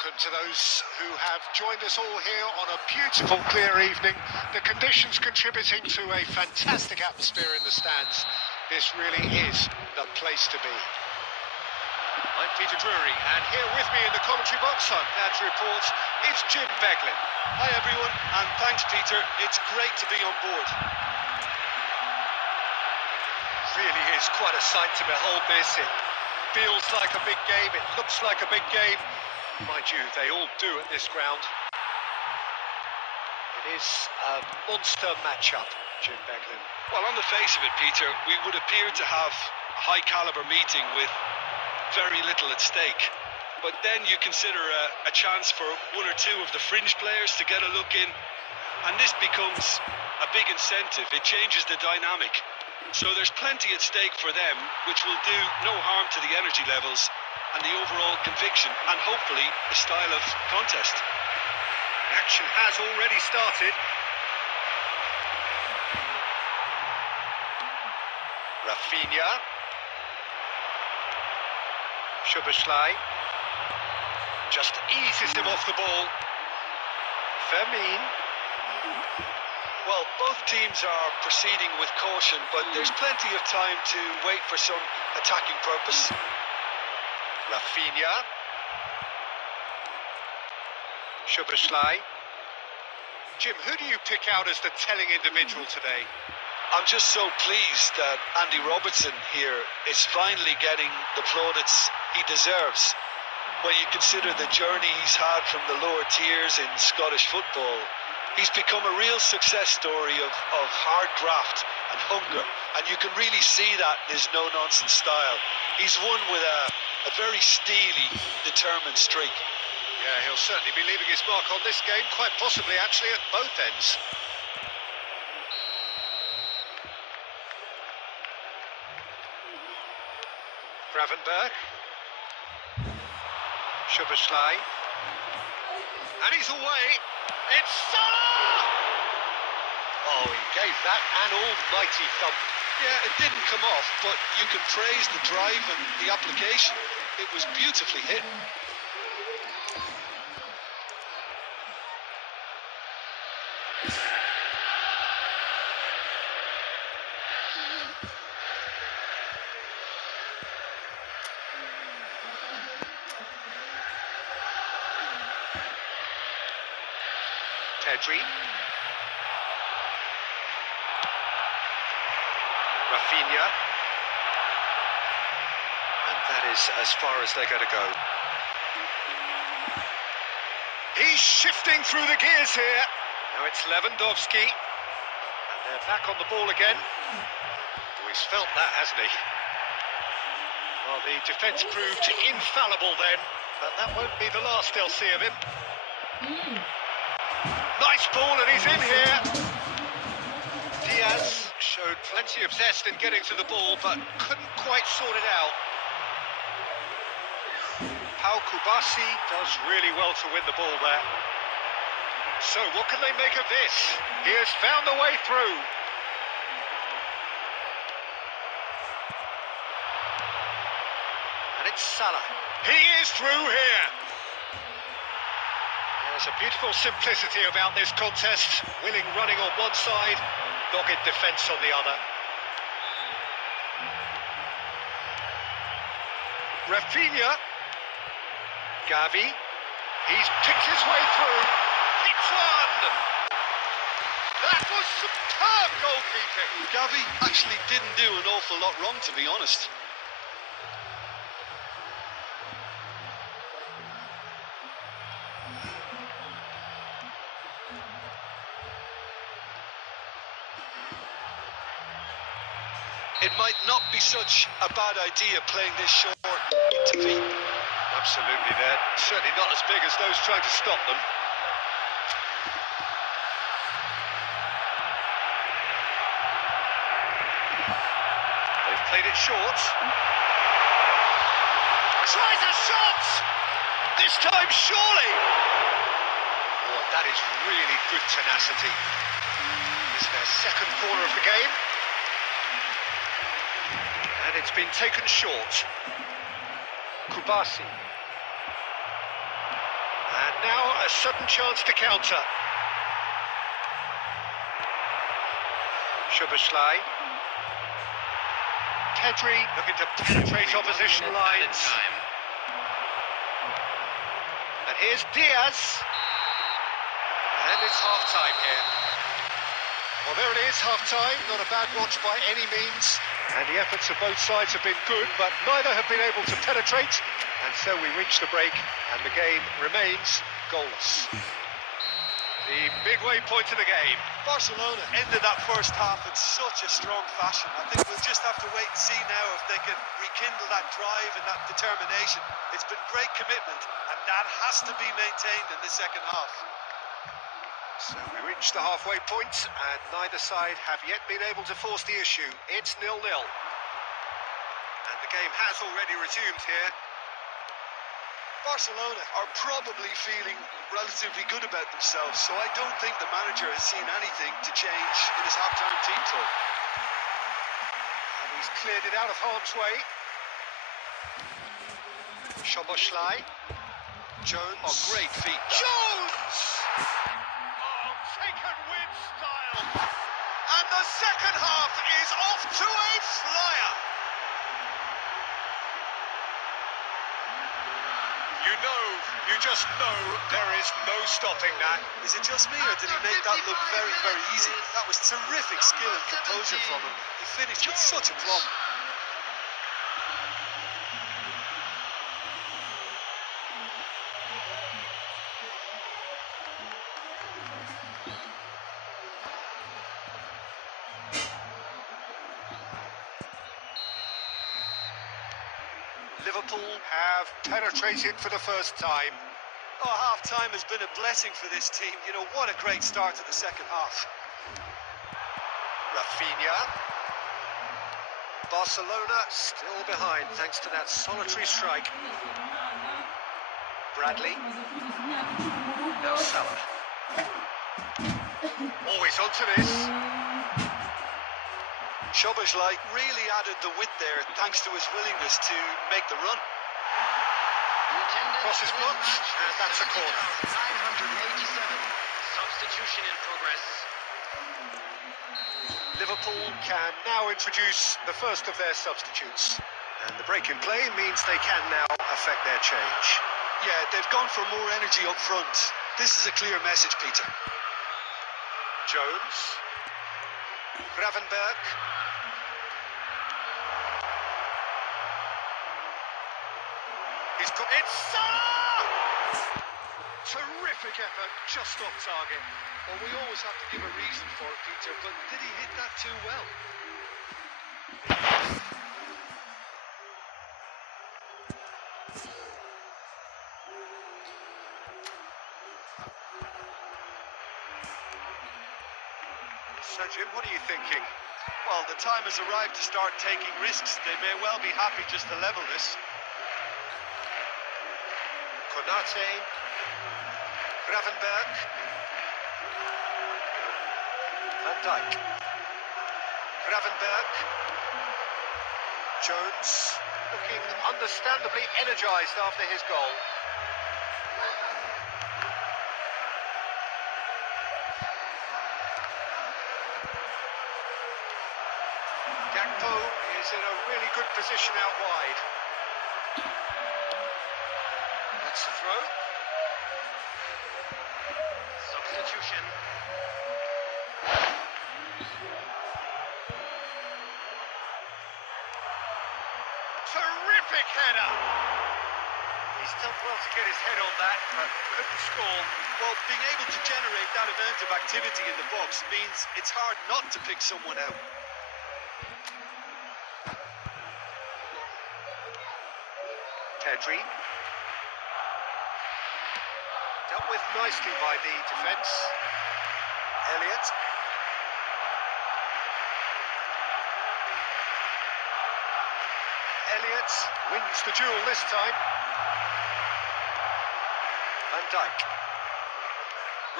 Welcome to those who have joined us all here on a beautiful, clear evening. The conditions contributing to a fantastic atmosphere in the stands. This really is the place to be. I'm Peter Drury, and here with me in the commentary box on Lads Reports is Jim Beglin. Hi everyone, and thanks Peter. It's great to be on board. Really is quite a sight to behold this. It feels like a big game, it looks like a big game. Mind you, they all do at this ground. It is a monster matchup, Jim Beglin. Well, on the face of it, Peter, we would appear to have a high-caliber meeting with very little at stake. But then you consider a chance for one or two of the fringe players to get a look in, and this becomes a big incentive. It changes the dynamic. So there's plenty at stake for them, which will do no harm to the energy levels and the overall conviction, and hopefully the style of contest. Action has already started. Rafinha. Szoboszlai. Just eases him off the ball. Fermin. Well, both teams are proceeding with caution, but there's plenty of time to wait for some attacking purpose. Rafinha. Szoboszlai. Jim, who do you pick out as the telling individual today? I'm just so pleased that Andy Robertson here is finally getting the plaudits he deserves. When you consider the journey he's had from the lower tiers in Scottish football, he's become a real success story of hard graft and hunger, and you can really see that in his no-nonsense style. He's won with a very steely, determined streak. Yeah, he'll certainly be leaving his mark on this game, quite possibly actually at both ends. Gravenberg. Szoboszlai. And he's away. It's Salah! Oh, he gave that an almighty thump. Yeah, it didn't come off, but you can praise the drive and the application. It was beautifully hit. Pedri. Rafinha. And that is as far as they're going to go. He's shifting through the gears here. Now it's Lewandowski. And they're back on the ball again. Oh, he's felt that, hasn't he? Well, the defence proved infallible then, but that won't be the last they'll see of him. Nice ball, and he's in here. Diaz showed plenty of zest in getting to the ball, but couldn't quite sort it out. Pau Kubasi does really well to win the ball there. So what can they make of this? He has found a way through. And it's Salah. He is through here. There's a beautiful simplicity about this contest. Willing running on one side, Dogged defence on the other. Rafinha. Gavi. He's picked his way through. Hits one! That was superb goalkeeping. Gavi actually didn't do an awful lot wrong, to be honest. It might not be such a bad idea playing this short into feet. Absolutely, they're certainly not as big as those trying to stop them. They've played it short. Tries a shot! This time, surely! Oh, that is really good tenacity. This is their second corner of the game. And it's been taken short. Kubasi. And now a sudden chance to counter. Szoboszlai. Pedri looking to penetrate opposition lines. And here's Diaz. And it's half-time here. Well, there it is, half-time. Not a bad watch by any means. And the efforts of both sides have been good, but neither have been able to penetrate. And so we reach the break, and the game remains goalless. The midway point of the game. Barcelona ended that first half in such a strong fashion. I think we'll just have to wait and see now if they can rekindle that drive and that determination. It's been great commitment, and that has to be maintained in the second half. So we reach the halfway point, and neither side have yet been able to force the issue. It's 0-0. And the game has already resumed here. Barcelona are probably feeling relatively good about themselves, so I don't think the manager has seen anything to change in his half-time team talk. And he's cleared it out of harm's way. Szoboszlai. Jones. Oh, great feet. Jones! Taken with style. And the second half is off to a flyer. You just know there is no stopping that. Is it just me, or did he make that look very, very easy? That was terrific skill and composure from him. He finished with such aplomb. Liverpool have penetrated for the first time. Oh, half-time has been a blessing for this team. You know, what a great start to the second half. Rafinha. Barcelona still behind thanks to that solitary strike. Bradley. Now Salah. Always onto this. Szoboszlai really added the width there thanks to his willingness to make the run. Cross is blocked, and that's a corner. 987. Substitution in progress. Liverpool can now introduce the first of their substitutes. And the break in play means they can now affect their change. Yeah, they've gone for more energy up front. This is a clear message, Peter. Jones. Gravenberch. He's got it. Salah! Terrific effort, just off target. Well, we always have to give a reason for it, Peter, but did he hit that too well? So, Jim, what are you thinking? Well, the time has arrived to start taking risks. They may well be happy just to level this. Konate. Gravenberch. Van Dijk. Gravenberch. Jones looking understandably energised after his goal. is in a really good position out wide. That's the throw. Substitution. Terrific header! He's done well to get his head on that, but couldn't score. Well, being able to generate that amount of activity in the box means it's hard not to pick someone out. Pedri. Dealt with nicely by the defence. Elliott. Elliott wins the duel this time. Van Dijk.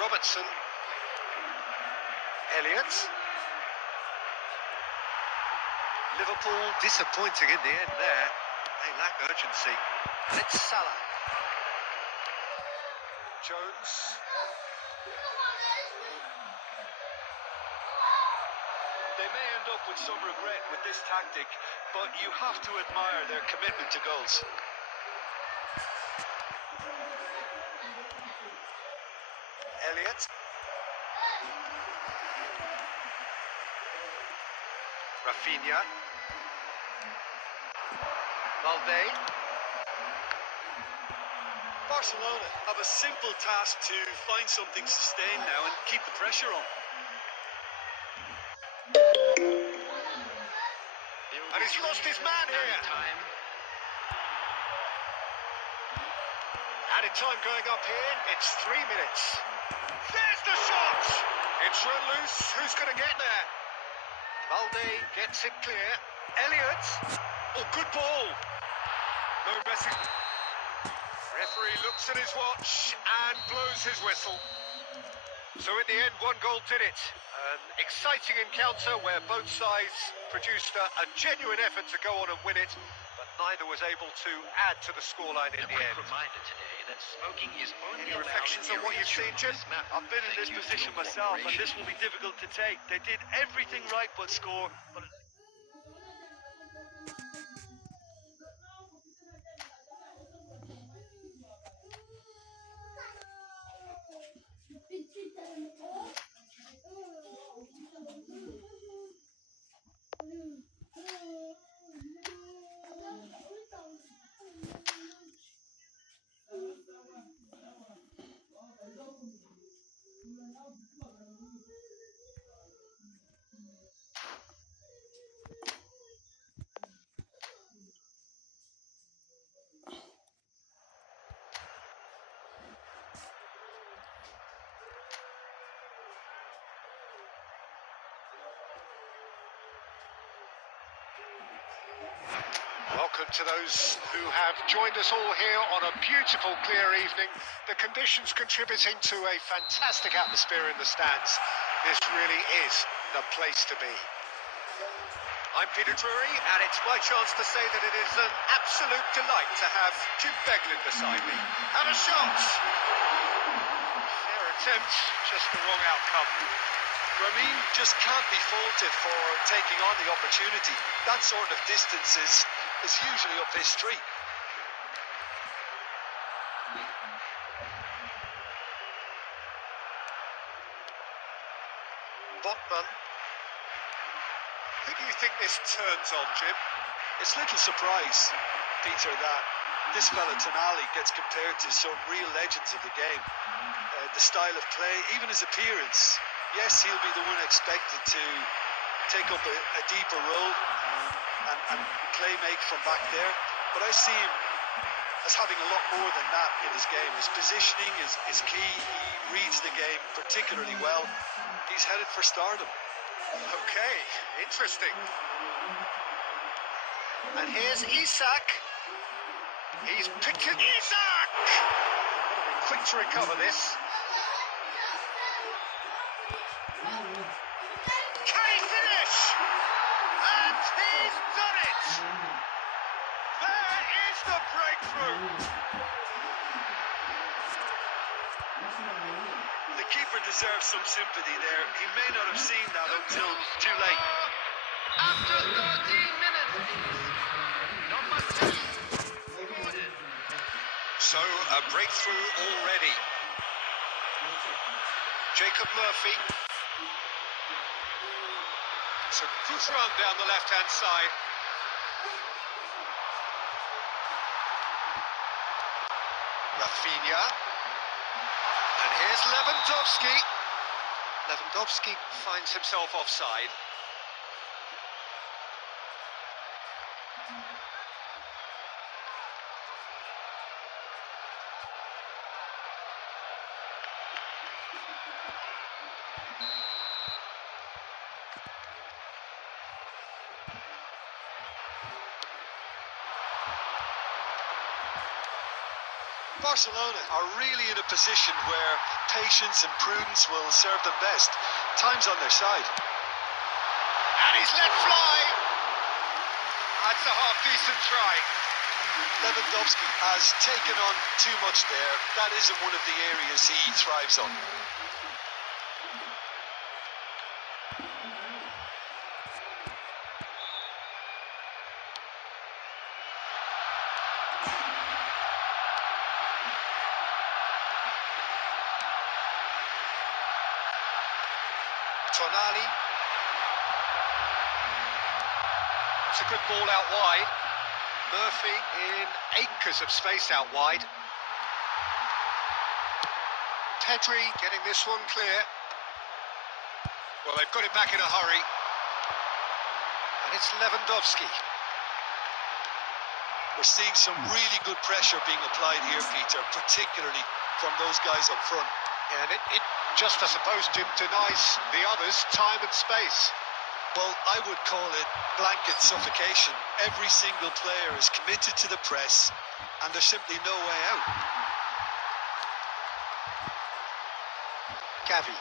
Robertson. Elliott. Liverpool disappointing in the end there. They lack urgency. And it's Salah. Jones. They may end up with some regret with this tactic, but you have to admire their commitment to goals. Elliott. Rafinha. Valde. Barcelona have a simple task to find something sustained now and keep the pressure on. And he's lost his man here. Time. Added time going up here. It's 3 minutes. There's the shot! It's run loose. Who's going to get there? Valde gets it clear. Elliott. Oh, good ball. No messing. Referee looks at his watch and blows his whistle. So in the end, 1 goal did it. An exciting encounter where both sides produced a genuine effort to go on and win it, but neither was able to add to the scoreline in the end. Reminder today that smoking is only Any reflections on what you've seen, Jim? I've been in this position myself, and this will be difficult to take. They did everything right but score. But Welcome to those who have joined us all here on a beautiful, clear evening. The conditions contributing to a fantastic atmosphere in the stands. This really is the place to be. I'm Peter Drury, and it's my chance to say that it is an absolute delight to have Jim Beglin beside me. And a shot! Fair attempt, just the wrong outcome. Ramin just can't be faulted for taking on the opportunity. That sort of distance is usually up his street. Botman. Who do you think this turns on, Jim? It's little surprise, Peter, that this fella Tonali gets compared to some real legends of the game. The style of play, even his appearance. Yes, he'll be the one expected to take up a deeper role and play make from back there. But I see him as having a lot more than that in his game. His positioning is key. He reads the game particularly well. He's headed for stardom. Okay, interesting. And here's Isak. He's picked it. Isak! Gotta be quick to recover this. Can he finish? And he's done it! There is the breakthrough! The keeper deserves some sympathy there. He may not have seen that until too late. After 13 minutes. Number 10. Gordon. So, a breakthrough already. Jacob Murphy. It's a good run down the left-hand side. Rafinha. And here's Lewandowski. Lewandowski finds himself offside. Barcelona are really in a position where patience and prudence will serve them best. Time's on their side. And he's let fly. That's a half-decent try. Lewandowski has taken on too much there. That isn't one of the areas he thrives on. Tonali. It's a good ball out wide. Murphy in acres of space out wide. Pedri getting this one clear. Well, they've got it back in a hurry. And it's Lewandowski. We're seeing some really good pressure being applied here, Peter, particularly from those guys up front. Yeah, and it just, I suppose, Jim, denies the others time and space. Well, I would call it blanket suffocation. Every single player is committed to the press, and there's simply no way out. Gavi.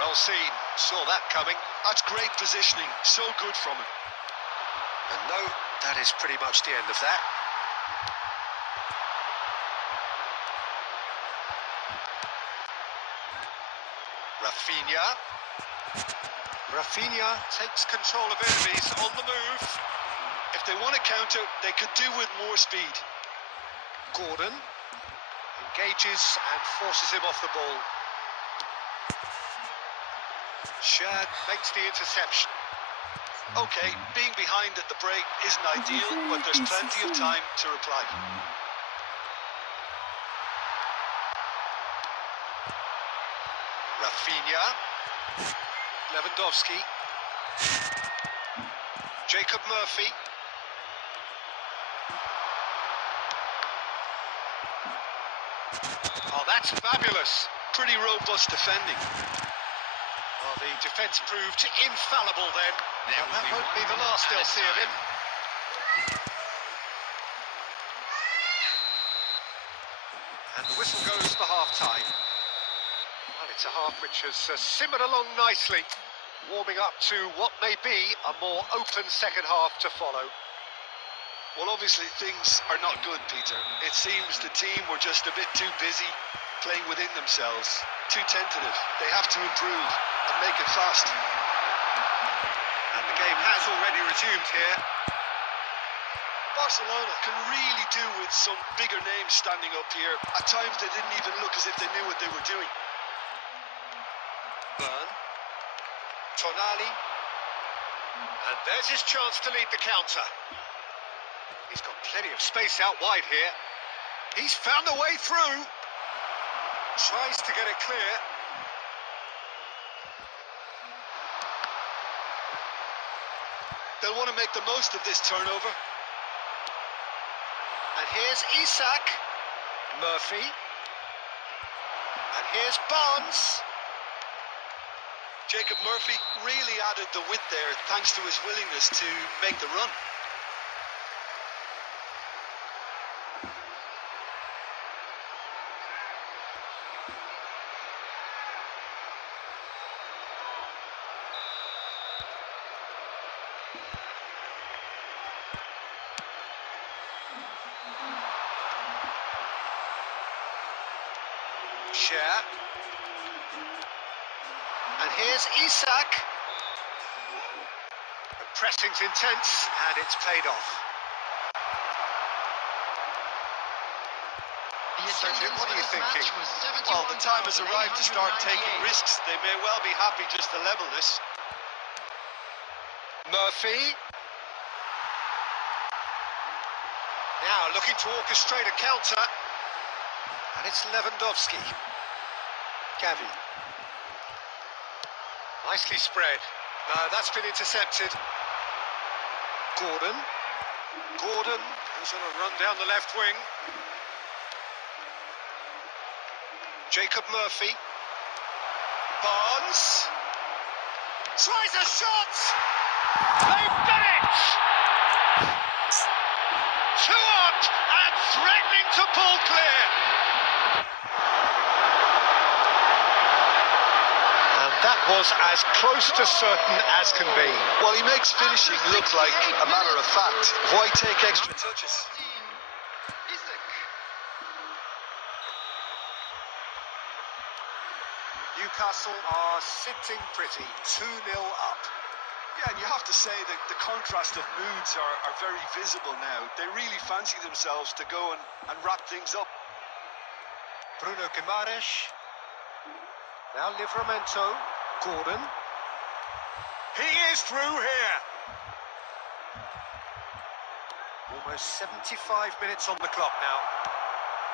Well seen, saw that coming. That's great positioning, so good from him. And no, that is pretty much the end of that. Rafinha. Rafinha takes control of enemies on the move. If they want to counter, they could do with more speed. Gordon engages and forces him off the ball. Shad makes the interception. Okay, being behind at the break isn't ideal, but there's plenty of time to reply. Rafinha. Lewandowski. Jacob Murphy. Oh, that's fabulous. Pretty robust defending. Well, the defence proved infallible then. That won't be the last they'll see of him. And the whistle goes for half-time. Well, it's a half which has simmered along nicely, warming up to what may be a more open second half to follow. Well, obviously things are not good, Peter. It seems the team were just a bit too busy playing within themselves, too tentative. They have to improve and make it fast. And the game has already resumed here. Barcelona can really do with some bigger names standing up here. At times they didn't even look as if they knew what they were doing. Burn. Tonali. And there's his chance to lead the counter. He's got plenty of space out wide here. He's found a way through. Tries to get it clear. They'll want to make the most of this turnover. And here's Isak. Murphy. And here's Barnes. Jacob Murphy really added the width there thanks to his willingness to make the run. Share. And here's Isak. A pressing's intense, and it's paid off. So, Jim, what are you thinking? Well, the time has arrived to start taking risks. They may well be happy just to level this. Murphy. Now looking to orchestrate a counter. And it's Lewandowski. Gavi. Nicely spread. No, that's been intercepted. Gordon. Gordon, who's on a run down the left wing. Jacob Murphy. Barnes. Tries a shot! They've done it! 2 up and threatening to pull clear. And that was as close to certain as can be. Well, he makes finishing look like a matter of fact. Why take extra touches? Newcastle are sitting pretty, 2-0 up. Yeah, and you have to say that the contrast of moods are very visible now. They really fancy themselves to go and wrap things up. Bruno Guimaraes. Now Livramento. Gordon. He is through here. Almost 75 minutes on the clock now.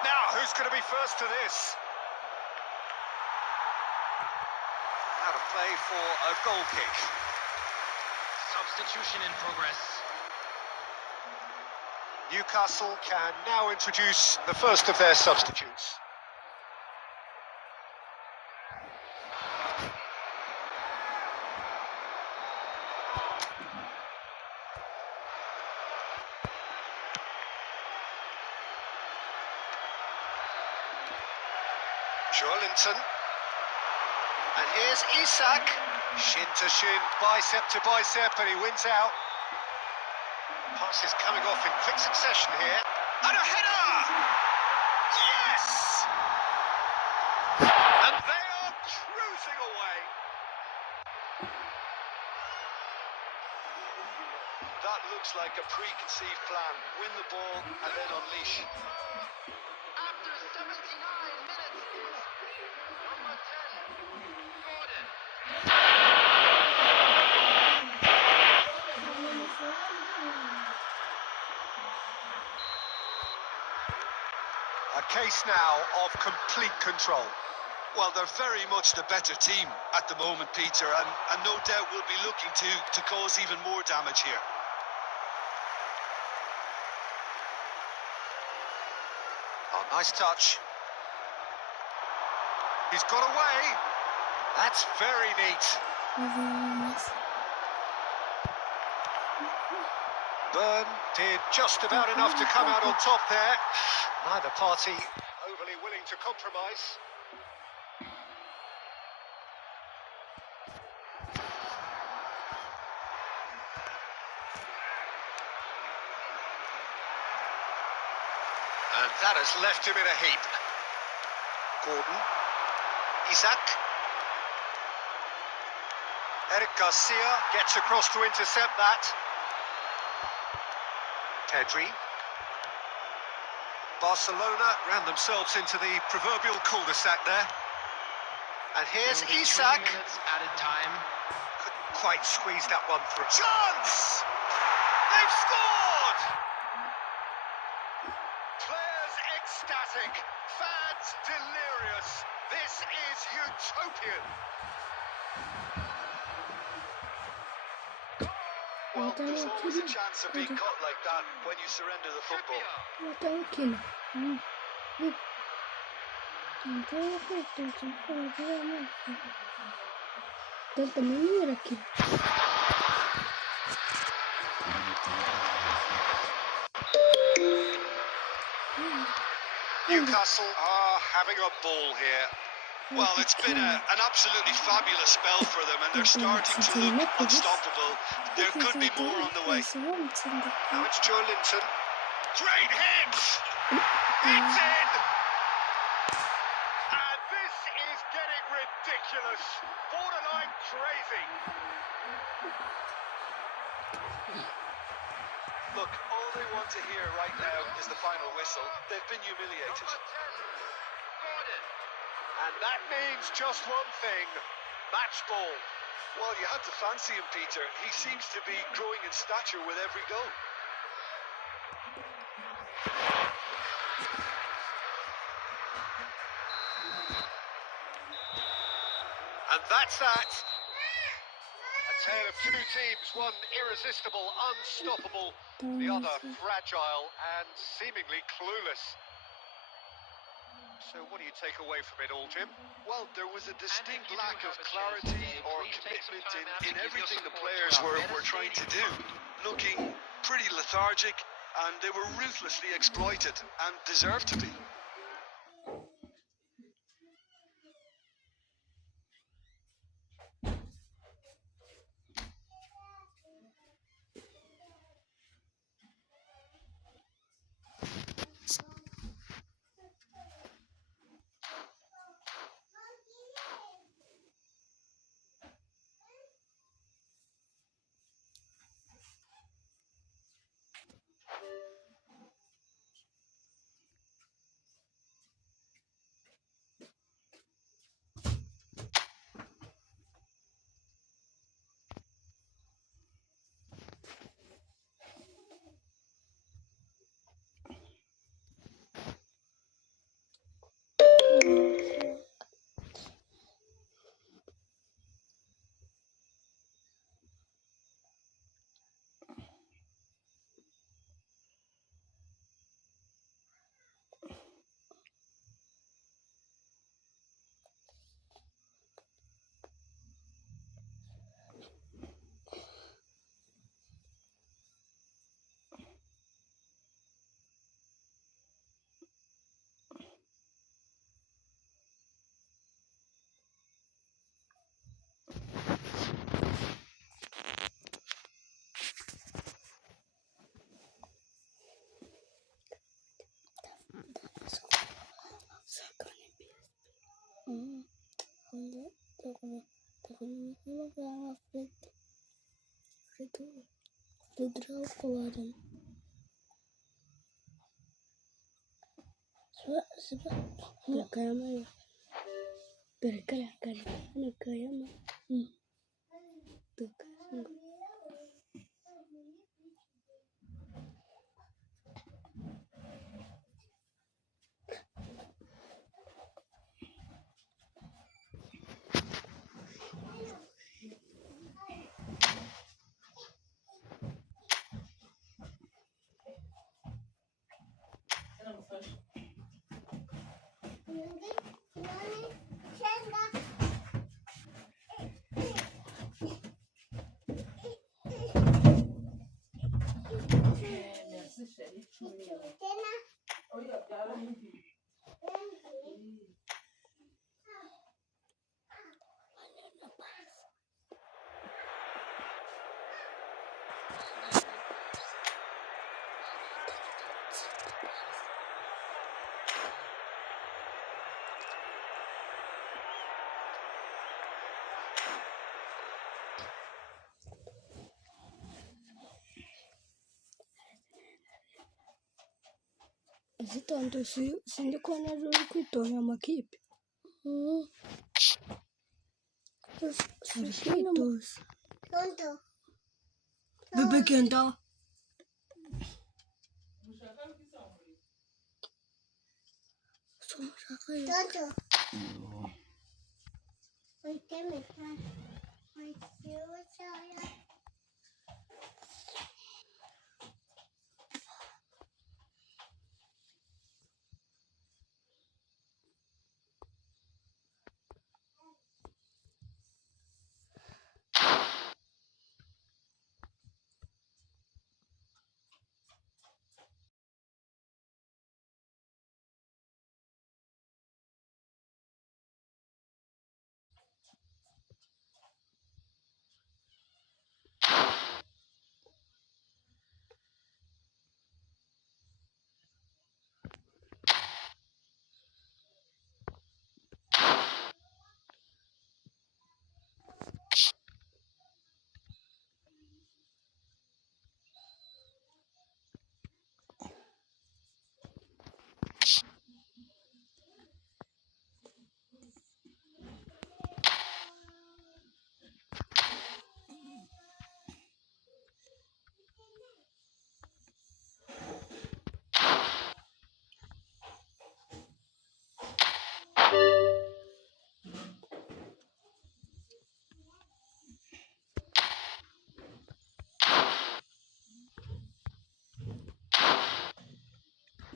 Now, who's going to be first to this? Now to play for a goal kick. Substitution in progress. Newcastle can now introduce the first of their substitutes. Joelinton. And here's Isak. Shin to shin, bicep to bicep, and he wins out. Pass is coming off in quick succession here. And a header! Yes! And they are cruising away. That looks like a preconceived plan. Win the ball and then unleash. After 79 minutes is number 10, Gordon. A case now of complete control. Well, they're very much the better team at the moment, Peter, and no doubt will be looking to cause even more damage here. Oh, nice touch. He's got away. That's very neat. Burn did just about enough to come out on top there. Neither party overly willing to compromise. And that has left him in a heap. Gordon. Isak. Eric Garcia gets across to intercept that. Pedri. Barcelona ran themselves into the proverbial cul-de-sac there. And here's Isak. 3 minutes added time. Couldn't quite squeeze that one through. Chance! They've scored! Players ecstatic, fans delirious. This is utopian. Well, there's always a chance of being caught like that when you surrender the football. Newcastle are having a ball here. Well, it's been an absolutely fabulous spell for them, and they're starting to look unstoppable. There could be more on the way. Now it's Joelinton. Great hit! It's in! And this is getting ridiculous. Borderline crazy. Look, all they want to hear right now is the final whistle. They've been humiliated. Number 10, Gordon. And that means just one thing, match ball. Well, you had to fancy him, Peter. He seems to be growing in stature with every goal. And that's that. A tale of two teams, one irresistible, unstoppable, the other fragile and seemingly clueless. So what do you take away from it all, Jim? Well, there was a distinct you do lack have of a chance clarity today, or please take some commitment time out to in give your everything the support players to our were trying to do. devastating Looking pretty lethargic, and they were ruthlessly exploited, and deserved to be. Tanto sinzi ko naje uri kwitorera amakipe uri kwitoza bebe genda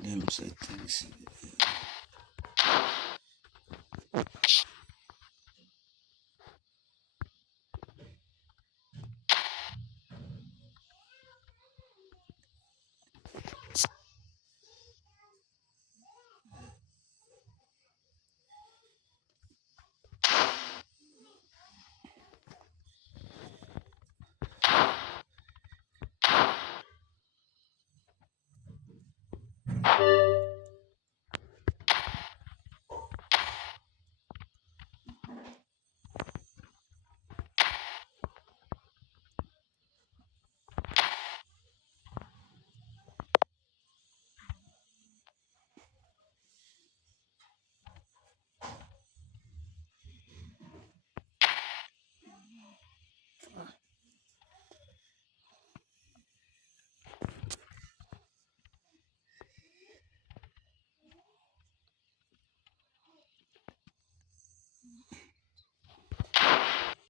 Game settings.